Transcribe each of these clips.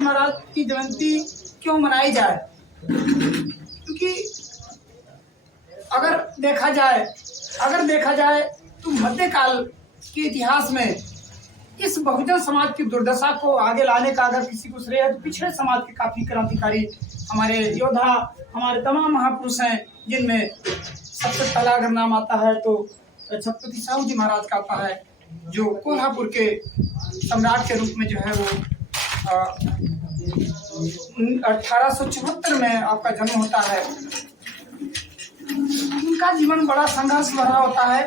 महाराज की जयंती क्यों मनाई जाए? क्योंकि अगर देखा जाए तो मध्यकाल के इतिहास में इस बहुजन समाज की दुर्दशा को आगे लाने का अगर किसी को श्रेय है तो पिछड़े समाज के काफी क्रांतिकारी हमारे योद्धा, हमारे तमाम महापुरुष हैं, जिनमें सबसे पहला अगर नाम आता है तो छत्रपति साहू जी महाराज का आता है, जो कोल्हापुर के सम्राट के रूप में जो है वो 1874 में आपका जन्म होता है। उनका जीवन बड़ा संघर्ष भरा होता है।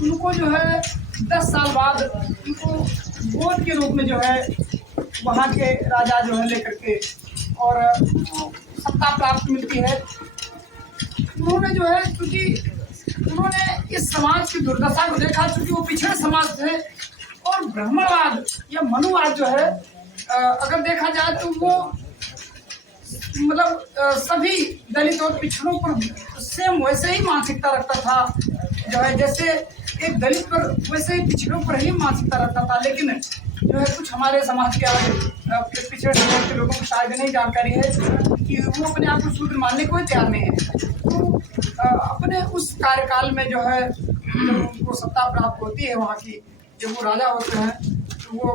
उनको जो है 10 साल बाद उनको गोद के रूप में जो है वहाँ के राजा जो है लेकर के और सत्ता प्राप्त मिलती है। उन्होंने जो है क्योंकि उन्होंने इस समाज की दुर्दशा को देखा, क्योंकि वो पिछड़े समाज थे और ब्राह्मणवाद या मनुवाद जो है अगर देखा जाए तो वो मतलब सभी दलित और पिछड़ों पर सेम वैसे ही मानसिकता रखता था जो है, जैसे एक दलित पर वैसे ही पिछड़ों पर ही मानसिकता रखता था। लेकिन जो है कुछ हमारे समाज के आगे पिछड़े समाज के लोगों को शायद नहीं जानकारी है कि वो अपने आप को शूद्र मानने को तैयार नहीं है। तो अपने उस कार्यकाल में जो है जब उनको सत्ता प्राप्त होती है वहाँ की, जब वो राजा होते हैं तो वो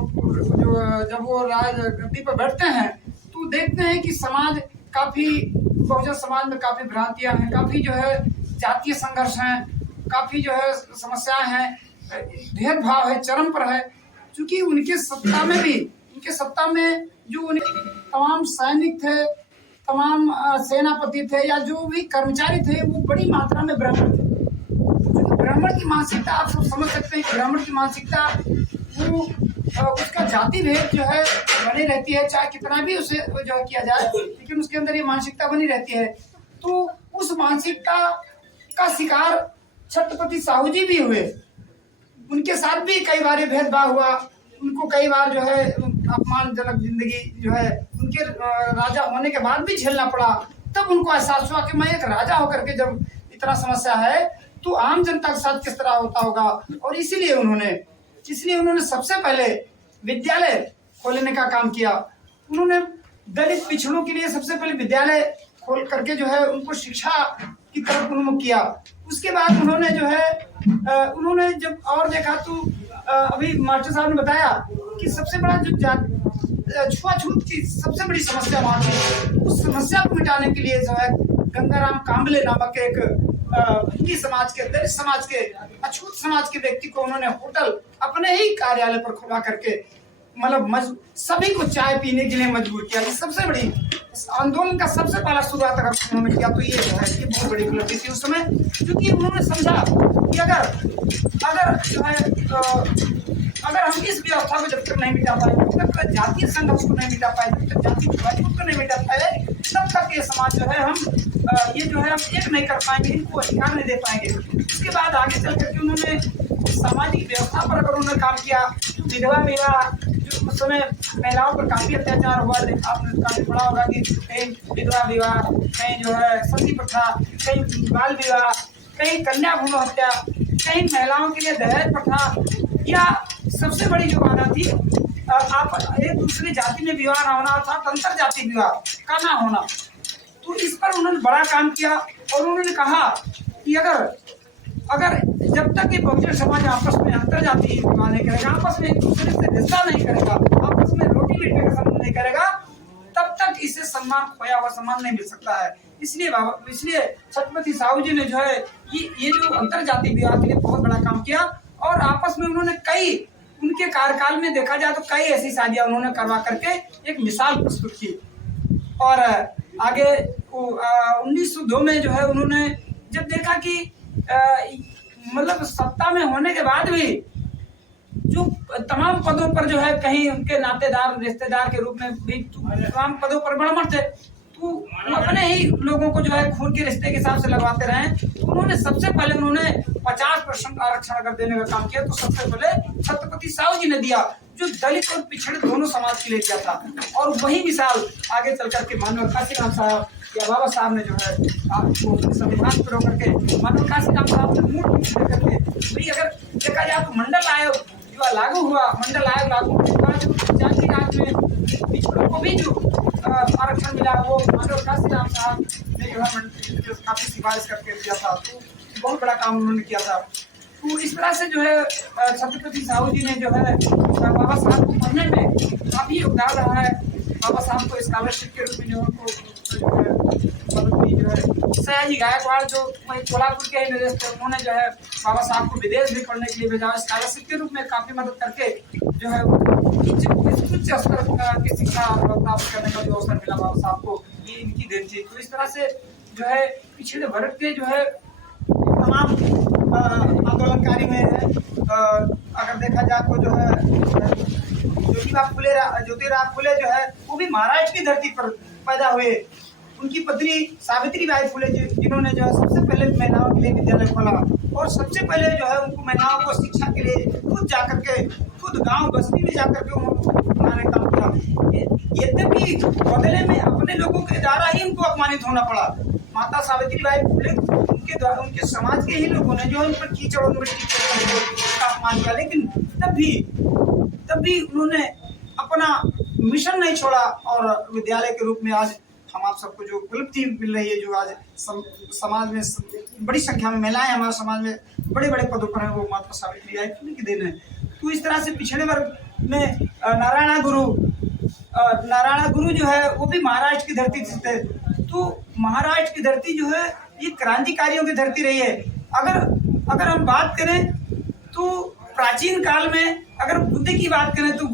जब वो राज गद्दी पर बैठते हैं तो देखते हैं कि समाज काफ़ी बहुजन समाज में काफ़ी भ्रांतियाँ हैं, काफ़ी जो है जातीय संघर्ष हैं, काफ़ी जो है समस्याएं हैं, भेदभाव है, चरम पर है। क्योंकि उनके सत्ता में जो तमाम सैनिक थे, तमाम सेनापति थे या जो भी कर्मचारी थे वो बड़ी मात्रा में ब्राह्मण थे। ब्राह्मण की मानसिकता आप सब समझ सकते हैं कि ब्राह्मण की मानसिकता वो उसका जाति भेद जो है बनी रहती है, चाहे कितना भी उसे जो किया जाए, लेकिन उसके अंदर ये मानसिकता बनी रहती है। तो उस मानसिकता का शिकार छत्रपति साहू जी भी हुए। उनके साथ भी कई बार भेदभाव हुआ, उनको कई बार जो है अपमानजनक जिंदगी जो है उनके राजा होने के बाद भी झेलना पड़ा। तब उनको एहसास हुआ कि मैं एक राजा होकर के जब इतना समस्या है तो आम जनता के साथ किस तरह होता होगा, और इसलिए उन्होंने सबसे पहले विद्यालय खोलने का काम किया। उन्होंने दलित पिछड़ों के लिए सबसे पहले विद्यालय खोल करके जो है उनको शिक्षा की तरफ उन्मुख किया। उसके बाद उन्होंने जो है उन्होंने जब और देखा तो अभी मास्टर साहब ने बताया कि सबसे बड़ा जो छुआछूत की सबसे बड़ी समस्या वहाँ थी, उस समस्या को मिटाने के लिए जो है गंगाराम कांबले नामक एक हिंदी समाज के, दलित समाज के, अछूत समाज के व्यक्ति को उन्होंने होटल अपने ही कार्यालय पर खुलवा करके मतलब सभी को चाय पीने के लिए मजबूर किया। ये सबसे बड़ी आंदोलन का सबसे पहला शुरुआत अगर उन्होंने किया तो ये जो है ये बहुत बड़ी उपलब्धि थी उस समय, क्योंकि उन्होंने समझा कि अगर जो है अगर हम इस व्यवस्था को जब तक नहीं मिटा पाएंगे, जब तक जातीय संघर्ष को नहीं मिटा पाएंगे, जब तक जाति विभाजन को नहीं मिटा पाए, तब तक ये समाज जो है हम ये जो है हम एक नहीं कर पाएंगे, इनको अधिकार नहीं दे पाएंगे। उसके बाद आगे चल करके उन्होंने सामाजिक व्यवस्था पर अगर उन्होंने काम किया, विधवा विवाह जो उस समय महिलाओं पर काफी अत्याचार हुआ, आपने काफी पढ़ा होगा कि कहीं विधवा विवाह, कहीं जो है सती प्रथा, कहीं बाल विवाह, कहीं कन्या भ्रूण हत्या, कहीं महिलाओं के लिए दहेज प्रथा, या सबसे बड़ी जो बाधा थी आप एक दूसरे जाति में विवाह ना होना अर्थात अंतर जाति विवाह का ना होना। तो इस पर उन्होंने बड़ा काम किया और उन्होंने कहा कि अगर जब तक ये बहुजन समाज आपस में अंतर जाति विवाह नहीं करेगा, आपस में एक दूसरे से रिश्ता नहीं करेगा, आपस में रोटी लेने का संबंध नहीं करेगा, तब तक इसे सम्मान, खोया हुआ सम्मान नहीं मिल सकता है। इसलिए छत्रपति साहू जी ने जो है ये जो अंतर जाति विवाह के लिए बहुत बड़ा काम किया और आपस में उन्होंने उनके कार्यकाल में देखा जाए तो कई ऐसी शादियां उन्होंने करवा करके एक मिसाल प्रस्तुत की। और आगे 1902 में जो है उन्होंने जब देखा कि मतलब सत्ता में होने के बाद भी जो तमाम पदों पर जो है कहीं उनके नातेदार रिश्तेदार के रूप में भी तमाम पदों पर ब्राह्मण थे, तो अपने ही लोगों को जो है खून के रिश्ते के हिसाब से लगवाते रहे। तो उन्होंने सबसे पहले 50% आरक्षण अगर देने का काम किया तो सबसे पहले छत्रपति साहू जी ने दिया, जो दलित और पिछड़े दोनों समाज के लिए किया था। और वही मिसाल आगे चल करके मानव काशीराम साहब या बाबा साहब ने जो है आपको संविधान पर होकर के मानव काशीराम साहब ने मूल करके भाई अगर देखा जाए तो मंडल आयोग लागू हुआ, मंडल आयोग लागू होने के बाद भी जो आरक्षण मिला वो मानव काशीराम साहब ने जो है काफी सिफारिश करके दिया था, तो बहुत बड़ा काम उन्होंने किया था। तो इस तरह से जो है छत्रपति साहू जी ने जो है बाबा साहब को पढ़ने में काफी योगदान रहा है। बाबा साहब को स्कॉलरशिप के रूप में जो उनको जो है सयाजी गायकवाड़ जो वही कोल्हापुर के ही निदेश थे, उन्होंने जो है बाबा साहब को विदेश भी पढ़ने के लिए भेजा, स्कॉलरशिप के रूप में काफी मदद करके जो है उच्च स्तर की शिक्षा प्राप्त करने का जो अवसर मिला बाबा साहब को, ये इनकी देन थी। तो इस तरह से जो है पिछड़े वर्ग के जो है तमाम आंदोलनकारी में है। अगर देखा जाए तो जो है ज्योतिराव फुले जो है वो भी महाराष्ट्र की धरती पर पैदा हुए। उनकी पत्नी सावित्रीबाई फुले जिन्होंने जो है सबसे पहले महिलाओं के लिए विद्यालय खोला और सबसे पहले जो है उनको महिलाओं को शिक्षा के लिए खुद जाकर के खुद गांव बस्ती में जाकर के उन्होंने काम किया। यद्यपि बदले में अपने लोगों के द्वारा ही उनको अपमानित होना पड़ा। माता सावित्रीबाई फुले उनके द्वारा उनके समाज के ही लोगों ने जो उन पर कीचड़ और मिट्टी का अपमान किया, लेकिन तब भी उन्होंने अपना मिशन नहीं छोड़ा और विद्यालय के रूप में आज हम आप सबको जो उपलब्धि मिल रही है, जो आज समाज में बड़ी संख्या में महिलाएं हमारे समाज में बड़े बड़े पदों पर हैं, वो माता सावित्रीबाई फुले की देन है। तो इस तरह से पिछड़े वर्ग में नारायण गुरु जो है वो भी महाराष्ट्र की धरती से थे। तो महाराष्ट्र की धरती जो है ये क्रांतिकारियों की धरती रही है। अगर हम बात करें तो प्राचीन काल में अगर बुद्ध की बात करें तो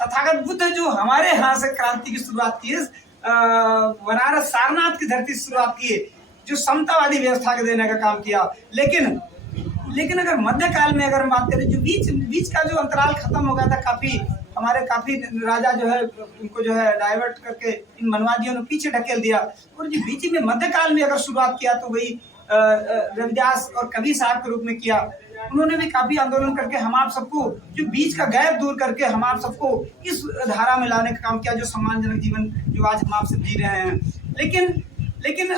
तथागत बुद्ध जो हमारे यहाँ से क्रांति की शुरुआत की है, बनारस सारनाथ की धरती से शुरुआत की है, जो समतावादी व्यवस्था के देने का काम किया। लेकिन अगर मध्यकाल में अगर हम बात करें, जो बीच का जो अंतराल खत्म हो गया था, काफी राजा जो है उनको जो है डाइवर्ट करके इन मनवादियों ने पीछे ढकेल दिया, और जो बीच में मध्यकाल में अगर शुरुआत किया तो वही रविदास और कबीर साहब के रूप में किया। उन्होंने भी काफी आंदोलन करके हम आप सबको जो बीच का गैप दूर करके हम आप सबको इस धारा में लाने का काम किया, जो सम्मानजनक जीवन जो आज हम आप सब जी रहे हैं। लेकिन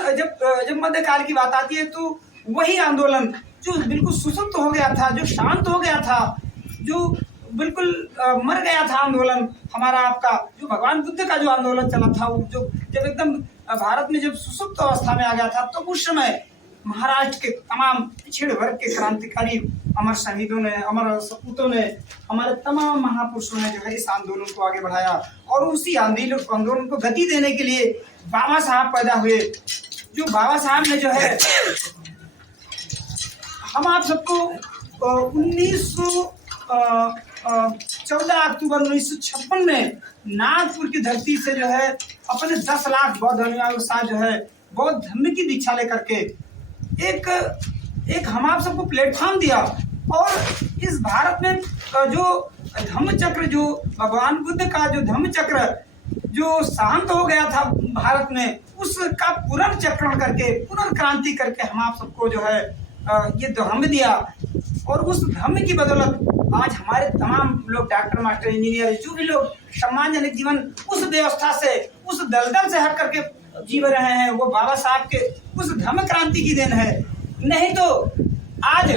जब मध्यकाल की बात आती है तो वही आंदोलन जो बिल्कुल सुसुप्त हो गया था, जो शांत हो गया था, जो बिल्कुल मर गया था आंदोलन हमारा आपका, जो भगवान बुद्ध का जो आंदोलन चला था, वो जो जब एकदम भारत में जब सुसुप्त अवस्था में आ गया था, तो उस समय महाराष्ट्र के तमाम पिछड़े वर्ग के क्रांतिकारी अमर शहीदों ने, अमर सपूतों ने, हमारे तमाम महापुरुषों ने जो है इस आंदोलन को आगे बढ़ाया, और उसी आंदोलन को गति देने के लिए बाबा साहब पैदा हुए। जो बाबा साहब ने जो है हम आप सबको 14 अक्टूबर 1956 में नागपुर की धरती से जो है अपने 10 लाख बौद्ध अनुयायियों के साथ जो है बौद्ध धर्म की दीक्षा लेकर के एक हम आप सबको प्लेटफॉर्म दिया। और इस भारत में जो धम्म चक्र, जो भगवान बुद्ध का जो धम्म चक्र जो शांत हो गया था भारत में, उसका पुनर्चक्रण करके पुनर्क्रांति करके हम आप सबको जो है ये धर्म दिया। और उस धर्म की बदौलत आज हमारे तमाम लोग डॉक्टर, मास्टर, इंजीनियर, जो भी लोग सम्मानजनक जीवन उस व्यवस्था से, उस दलदल से हट करके जी रहे हैं, वो बाबा साहब के उस धर्म क्रांति की देन है। नहीं तो आज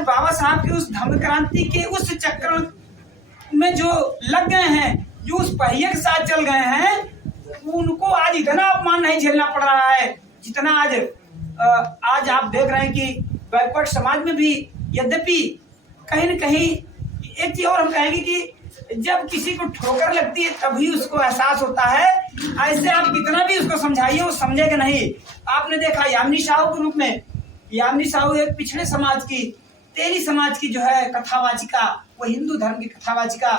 बाबा साहब के उस धर्म क्रांति के उस चक्र में जो लग गए हैं, जो उस पहिए के साथ चल गए हैं, उनको आज इतना अपमान नहीं झेलना पड़ रहा है जितना आज आप देख रहे हैं कि बैकवर्ड समाज में भी, यद्यपि कहीं न कहीं एक चीज और हम कहेंगे कि जब किसी को ठोकर लगती है तभी उसको एहसास होता है। ऐसे आप कितना भी उसको समझाइए वो समझेगा नहीं। आपने देखा यामिनी साहू के रूप में, यामिनी साहू एक पिछड़े समाज की, तेली समाज की जो है कथावाचिका, वो हिंदू धर्म की कथावाचिका,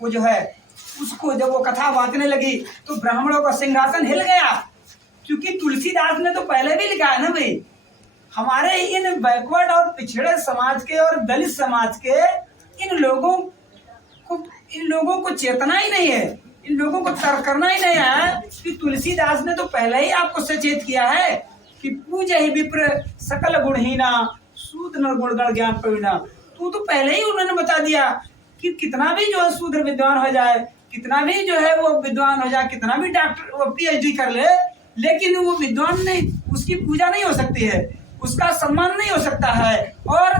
वो जो है उसको जब वो कथा बांटने लगी तो ब्राह्मणों का सिंहासन हिल गया। क्योंकि तुलसीदास ने तो पहले भी लिखा है ना भाई, हमारे इन बैकवर्ड और पिछड़े समाज के और दलित समाज के इन लोगों को चेतना ही नहीं है, इन लोगों को तर्क करना ही नहीं है कि तुलसीदास ने तो पहले ही आपको सचेत किया है कि पूजा ही विप्र सकल गुणहीना सूद न गुणगण ज्ञान प्रवीणा। तो पहले ही उन्होंने बता दिया कि कितना भी जो है शूद्र विद्वान हो जाए, कितना भी जो है वो विद्वान हो जाए, कितना भी डॉक्टर वो PhD कर ले, लेकिन वो विद्वान नहीं, उसकी पूजा नहीं हो सकती है, उसका सम्मान नहीं हो सकता है। और